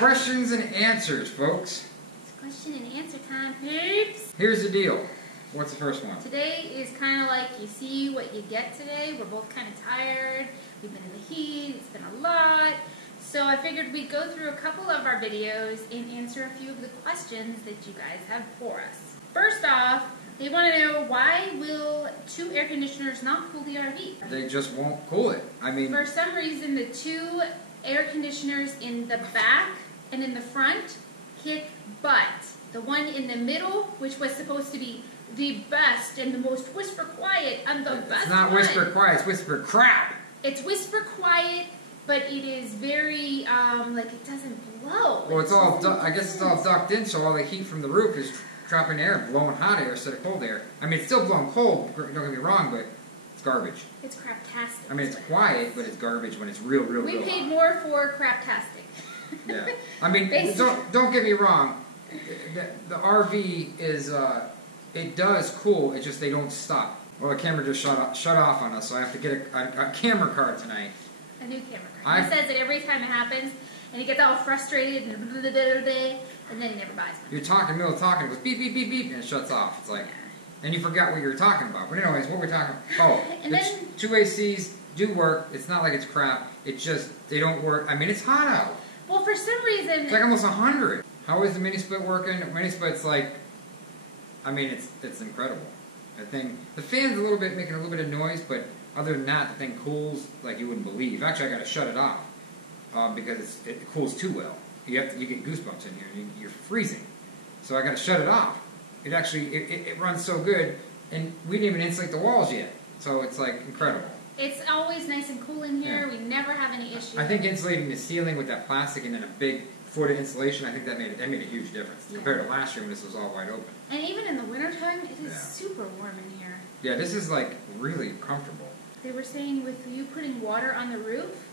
Questions and answers, folks. It's question and answer time, peeps. Here's the deal. What's the first one? Today is kind of like you see what you get today. We're both kind of tired. We've been in the heat. It's been a lot. So I figured we'd go through a couple of our videos and answer a few of the questions that you guys have for us. First off, they want to know, why will 2 air conditioners not cool the RV? They just won't cool it. I mean, for some reason, the 2 air conditioners in the back and in the front kick butt. The one in the middle, which was supposed to be the best and the most whisper quiet and the best. It's not whisper quiet, it's whisper crap. It's whisper quiet, but it is very, like, it doesn't blow. Well, it's all, I guess it's all ducted in, so all the heat from the roof is trapping air, blowing hot air instead of cold air. I mean, it's still blowing cold, don't get me wrong, but it's garbage. It's craptastic. I mean, it's quiet, but it's garbage when it's real we hot. paid more for craptastic. Yeah. I mean, don't get me wrong. The RV is, it does cool, it's just they don't stop. Well, the camera just shut off on us, so I have to get a camera card tonight. A new camera card. He says it every time it happens, and he gets all frustrated, and then he never buys one. You're talking, middle of talking, it goes beep, beep, beep, beep, and it shuts off. It's like, and you forgot what you were talking about. But anyways, what we're talking about, the 2 ACs do work. It's not like it's crap. It's just, they don't work. I mean, it's hot out. Well, for some reason... It's like almost 100. How is the mini split working? Mini split's like, I mean, it's incredible. The thing, the fan's a little bit, making a little bit of noise, but other than that, the thing cools like you wouldn't believe. Actually, I got to shut it off because it cools too well. You get goosebumps in here. You're freezing, so I got to shut it off. It actually it runs so good, and we didn't even insulate the walls yet, so it's like incredible. It's always nice and cool in here. Yeah. We never have any issues. I think insulating the ceiling with that plastic and then a big foot of insulation, I think that made a huge difference compared to last year when this was all wide open. And even in the wintertime, it is super warm in here. Yeah, this is like really comfortable. They were saying with you putting water on the roof,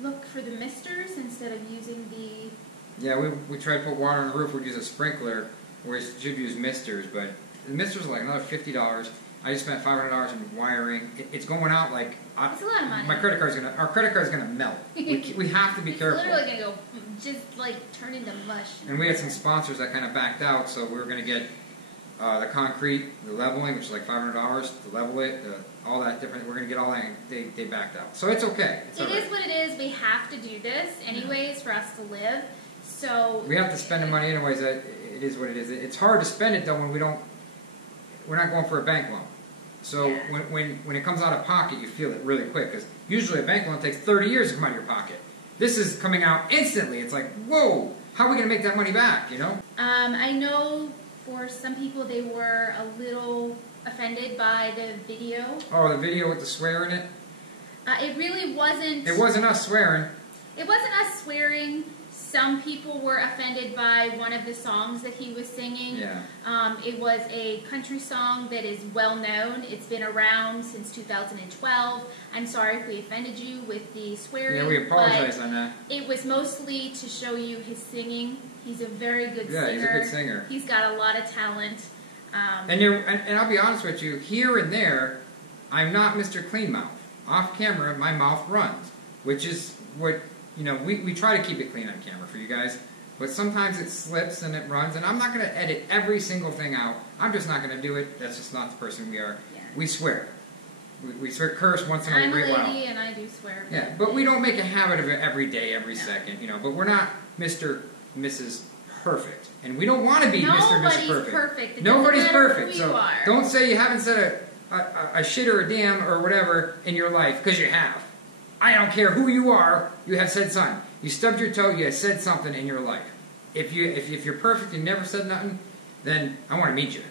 look for the misters instead of using the... Yeah, we tried to put water on the roof. We'd use a sprinkler, where we should use misters, but the misters are like another $50. I just spent $500 in wiring. It's going out like... It's a lot of money. Our credit card's gonna melt. We have to be careful. It's literally gonna go, just like turn into mush. And we had some sponsors that kind of backed out, so we were gonna get the concrete, the leveling, which is like $500 to level it, all that different. We're gonna get all that. They backed out, so it's okay. It is what it is. We have to do this anyways for us to live. So we have to spend the money anyways. It is what it is. It's hard to spend it though when we're not going for a bank loan. So when it comes out of pocket, you feel it really quick, because usually a bank loan takes 30 years to come out of your pocket. This is coming out instantly. It's like, whoa, how are we going to make that money back, you know? I know for some people they were a little offended by the video. Oh, the video with the swear in it? It really wasn't... It wasn't us swearing. It wasn't us swearing. Some people were offended by one of the songs that he was singing. Yeah. It was a country song that is well known. It's been around since 2012. I'm sorry if we offended you with the swearing. Yeah, we apologize on that. It was mostly to show you his singing. He's a very good singer. Yeah, he's a good singer. He's got a lot of talent. And I'll be honest with you, here and there, I'm not Mr. Clean Mouth. Off camera, my mouth runs, which is what... You know, we try to keep it clean on camera for you guys, but sometimes it slips and it runs, and I'm not going to edit every single thing out. I'm just not going to do it. That's just not the person we are. Yeah. We swear. We swear, curse once in a great while. I'm a lady and I do swear. Yeah, but we don't make a habit of it every day, every second, you know. But we're not Mr. Mrs. Perfect, and we don't want to be Mr. Mrs. Perfect. Nobody's perfect. So don't say you haven't said a shit or a damn or whatever in your life, because you have. I don't care who you are, you have said something. You stubbed your toe, you have said something in your life. If you're perfect and never said nothing, then I want to meet you.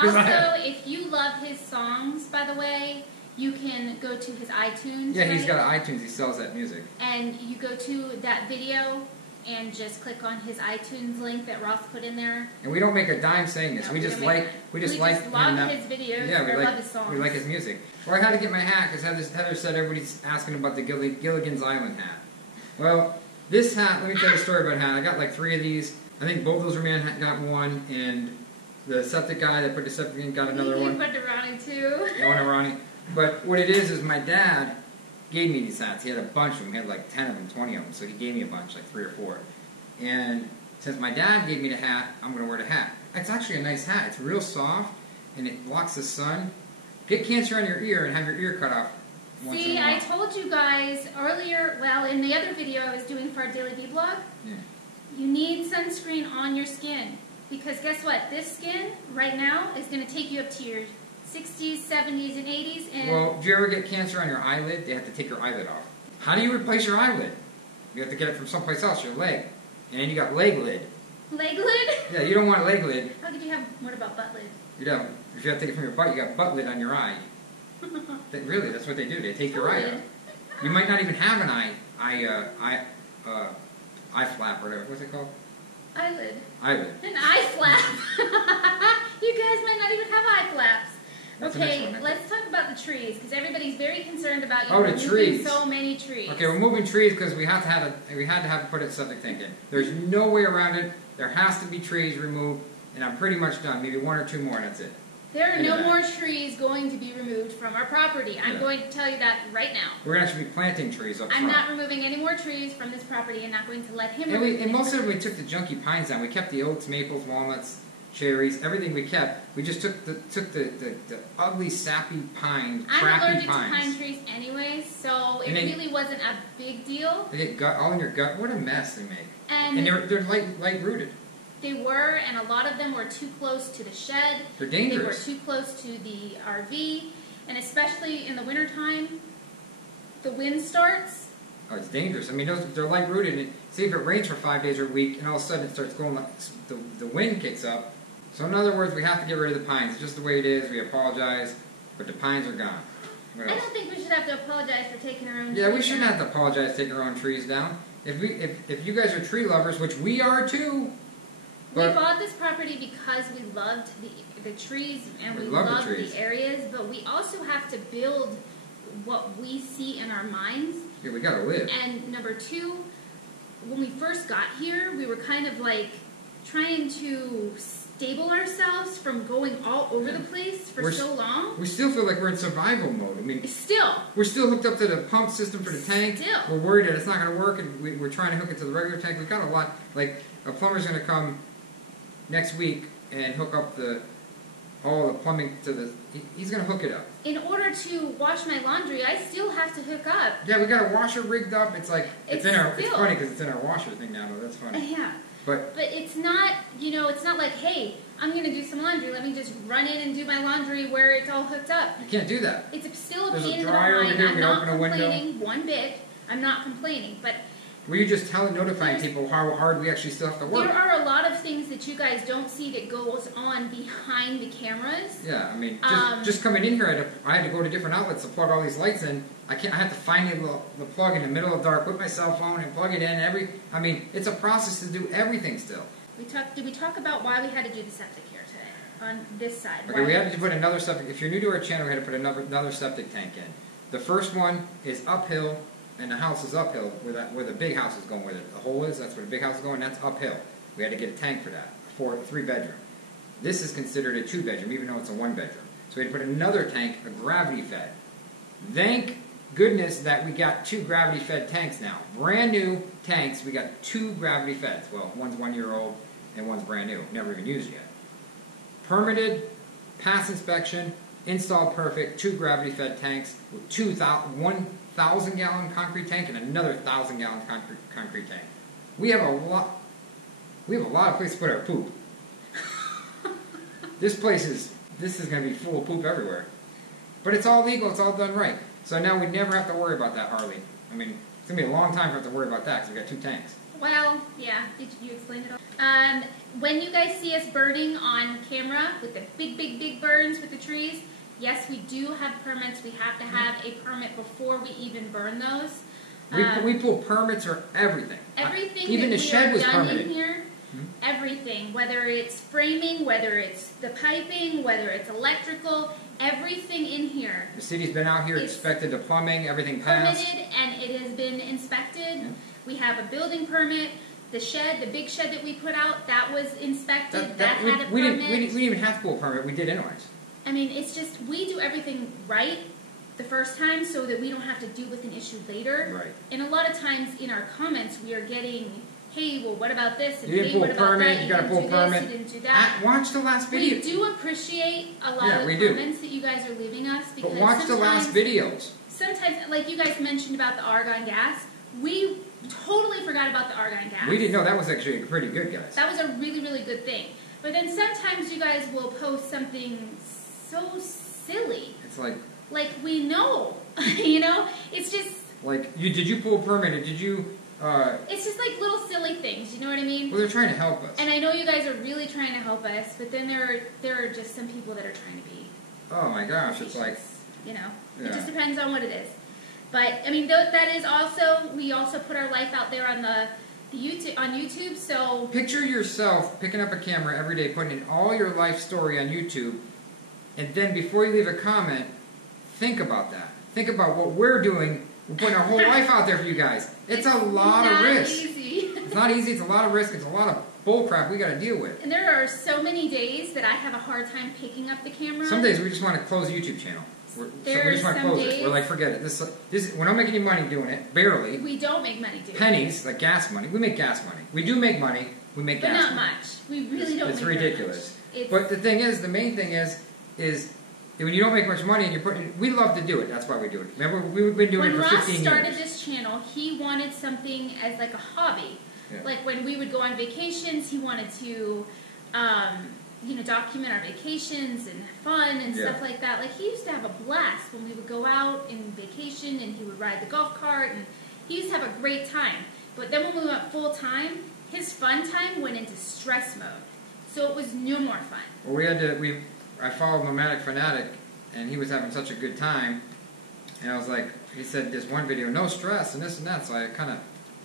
Also, if you love his songs, by the way, you can go to his iTunes. Yeah, he's got iTunes, he sells that music. And you go to that video and just click on his iTunes link that Ross put in there. And we don't make a dime saying this. No, we just love his videos. Yeah, we love his songs. We like his music. Well, I had to get my hat because Heather said everybody's asking about the Gilligan's Island hat. Well, this hat, let me tell you a story about hat. I got like 3 of these. I think both those men got one, and the septic guy that put the septic in got another one. You put the Ronnie too. Yeah, one of Ronnie. But what it is my dad gave me these hats. He had a bunch of them. He had like 10 of them, 20 of them. So he gave me a bunch, like 3 or 4. And since my dad gave me the hat, I'm going to wear the hat. It's actually a nice hat. It's real soft, and it blocks the sun. Get cancer on your ear and have your ear cut off. See, I told you guys earlier, well, in the other video I was doing for our Daily Bee blog, you need sunscreen on your skin. Because guess what? This skin, right now, is going to take you up to your 60s, 70s, and 80s. And well, do you ever get cancer on your eyelid? They have to take your eyelid off. How do you replace your eyelid? You have to get it from someplace else, your leg. And then you got leg lid. Leg lid? Yeah, you don't want a leg lid. How could you have, what about butt lid? You don't. If you have to take it from your butt, you got butt lid on your eye. Really, that's what they do. They take your eye out. You might not even have an eye flap or whatever. What's it called? Eyelid. Eyelid. An eye flap. You guys might not even have eye flaps. That's okay, let's talk about the trees because everybody's very concerned about you removing trees. So many trees. Okay, we're moving trees because we had to have put a septic tank in. There's no way around it. There has to be trees removed, and I'm pretty much done. Maybe 1 or 2 more, and that's it. There are no more trees going to be removed from our property. I'm going to tell you that right now. We're going to actually be planting trees up front. I'm not removing any more trees from this property and not going to let him remove And most of it, we took the junky pines down. We kept the oaks, maples, walnuts, cherries, everything we kept. We just took the ugly, sappy pine, crappy pines. I'm allergic to pine trees anyway, so it really wasn't a big deal. They get gut all in your gut. What a mess they make. And they're light rooted. They were, and a lot of them were too close to the shed. They're dangerous. They were too close to the RV, and especially in the wintertime, the wind starts. Oh, it's dangerous. I mean, they're light rooted. And see, if it rains for 5 days or a week, and all of a sudden it starts going, the wind kicks up. So in other words, we have to get rid of the pines. It's just the way it is. We apologize, but the pines are gone. I don't think we should have to apologize for taking our own trees down. Yeah, we shouldn't have to apologize for taking our own trees down. If you guys are tree lovers, which we are too. We bought this property because we loved the trees and we loved the areas, but we also have to build what we see in our minds. Yeah, we gotta live. And number 2, when we first got here, we were kind of like trying to stable ourselves from going all over the place for so long. We still feel like we're in survival mode. I mean, we're still hooked up to the pump system for the tank. We're worried that it's not going to work, and we're trying to hook it to the regular tank. We've got a lot. Like, a plumber's going to come next week and hook up all the plumbing to the. He's going to hook it up. In order to wash my laundry, I still have to hook up. Yeah, we got a washer rigged up. It's like it's funny because it's in our washer thing now. Though that's funny. Yeah. But it's not, it's not like, hey, I'm going to do some laundry. Let me just run in and do my laundry where it's all hooked up. You can't do that. It's still a pain in the behind. I'm not complaining one bit. I'm not complaining. But were you just notifying people how hard we actually still have to work? There are a lot of things that you guys don't see that goes on behind the cameras. Yeah, I mean, just coming in here, I had to go to different outlets to plug all these lights in. I had to find the plug in the middle of the dark with my cell phone and plug it in. I mean, it's a process to do everything still. Did we talk about why we had to do the septic here today on this side? Okay, we had to put another septic. If you're new to our channel, we had to put another septic tank in. The first one is uphill. And the house is uphill, where the big house is going, where the hole is, that's where the big house is going, that's uphill. We had to get a tank for that, for a 3-bedroom. This is considered a 2-bedroom, even though it's a 1-bedroom. So we had to put another tank, a gravity-fed. Thank goodness that we got 2 gravity-fed tanks now. Brand new tanks, we got 2 gravity-feds. Well, one's 1 year old, and one's brand new, never even used yet. Permitted, pass inspection, installed perfect, 2 gravity-fed tanks, with 1,000-gallon concrete tank and another 1,000-gallon concrete tank. We have a lot of places to put our poop. This is going to be full of poop everywhere. But it's all legal, it's all done right. So now we never have to worry about that, Harley. I mean, it's going to be a long time for us to worry about that because we got 2 tanks. Well, yeah. Did you explain it all? When you guys see us burning on camera with the big burns with the trees, yes, we do have permits. We have to have a permit before we even burn those. We pull permits for everything. Everything even the shed was permitted. In here, everything, whether it's framing, whether it's the piping, whether it's electrical, everything in here. The city's been out here, inspected the plumbing, everything passed. Permitted, and it has been inspected. Yeah. We have a building permit. The shed, the big shed that we put out, that was inspected. That had a permit. We didn't even have to pull a permit. We did anyways. I mean, it's just, we do everything right the first time so that we don't have to deal with an issue later. Right. And a lot of times in our comments, we are getting hey, well, what about this? And You didn't hey, pull what a about permit. that? You got to didn't pull do a this, permit. you didn't do that. Watch the last video. We do appreciate a lot of the comments that you guys are leaving us. Because but watch the last videos. Sometimes, like you guys mentioned about the argon gas, we totally forgot about the argon gas. We didn't know that was actually pretty good, guys. That was a really, really good thing. But then sometimes you guys will post something so silly. It's like we know, you know? It's just... Like, did you pull a permit, or did you... it's just like little silly things, you know what I mean? Well, they're trying to help us. And I know you guys are really trying to help us, but then there are just some people that are trying to be... Oh my gosh, it's like... You know? Yeah. It just depends on what it is. But, I mean, that is also... We also put our life out there on YouTube, so... Picture yourself picking up a camera every day, putting in all your life story on YouTube, and then before you leave a comment, think about that. Think about what we're doing. We're putting our whole life out there for you guys. It's a lot of risk. It's not easy. It's a lot of risk. It's a lot of bull crap we got to deal with. And there are so many days that I have a hard time picking up the camera. Some days we just want to close the YouTube channel. We just want to close it. We're like, forget it. We're not making any money doing it. Barely. We don't make money doing it. Pennies, like gas money. We make gas money. We do make money. We make gas money. But not much. We really don't make It's ridiculous. Very much. But the thing is, the main thing is when you don't make much money and you're putting, we love to do it. That's why we do it. Remember, we've been doing it for 15 years. When Ross started this channel, he wanted something as like a hobby. Yeah. Like when we would go on vacations, he wanted to, document our vacations and have fun and stuff like that. Like he used to have a blast when we would go out in vacation and he would ride the golf cart and he used to have a great time. But then when we went full time, his fun time went into stress mode. So it was no more fun. Well, I followed Nomadic Fanatic, and he was having such a good time, and I was like, he said this one video, no stress, and this and that, so I kind of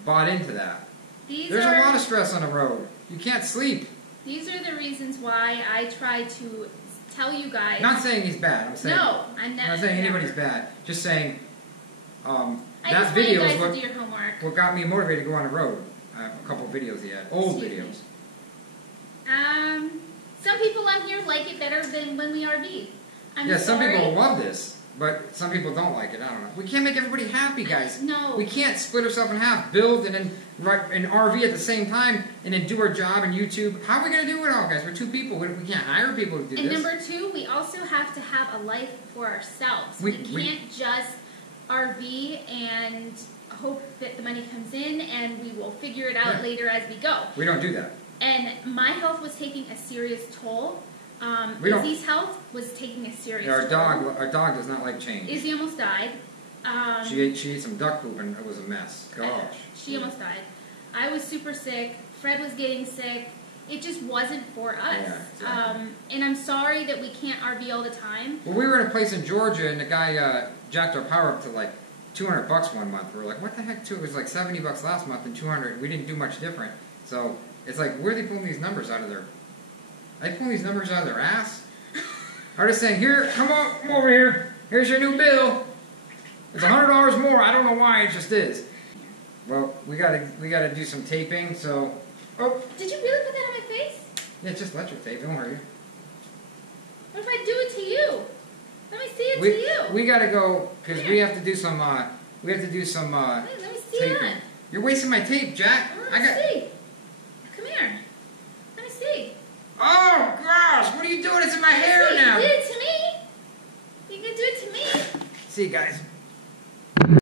bought into that. There's a lot of stress on the road. You can't sleep. These are the reasons why I try to tell you guys. Not saying he's bad. I'm not saying anybody's bad. Just saying that video is what got me motivated to go on the road. A couple of videos he had, old videos. Some people on here like it better than when we RV. Some people love this, but some people don't like it. I don't know. We can't make everybody happy, guys. No. We can't split ourselves in half, build and then write an RV at the same time, and then do our job on YouTube. How are we going to do it all, guys? We're two people. We can't hire people to do this. And number two, we also have to have a life for ourselves. We can't just RV and hope that the money comes in, and we will figure it out later as we go. We don't do that. And my health was taking a serious toll. Izzy's health was taking a serious toll. Our dog does not like change. Izzy almost died. She ate some duck poop and it was a mess. Gosh. She almost died. I was super sick. Fred was getting sick. It just wasn't for us. Yeah, exactly. And I'm sorry that we can't RV all the time. Well, we were in a place in Georgia and the guy jacked our power up to like $200 one month. We were like, what the heck? It was like $70 last month and $200. We didn't do much different. So it's like, where are they pulling these numbers out of their... Are they pulling these numbers out of their ass? Are they saying, here, come over here. Here's your new bill. It's $100 more. I don't know why. It just is. Well, we gotta do some taping. So, Did you really put that on my face? Yeah, just let your tape. Don't worry. What if I do it to you? Let me see it to you. We gotta go because we have to do some. We have to do some. Let me see taping. that. You're wasting my tape, Jack. Let me see. Come here. Let me see. Oh gosh! What are you doing? It's in my hair now. You did it to me. You can do it to me. See, guys.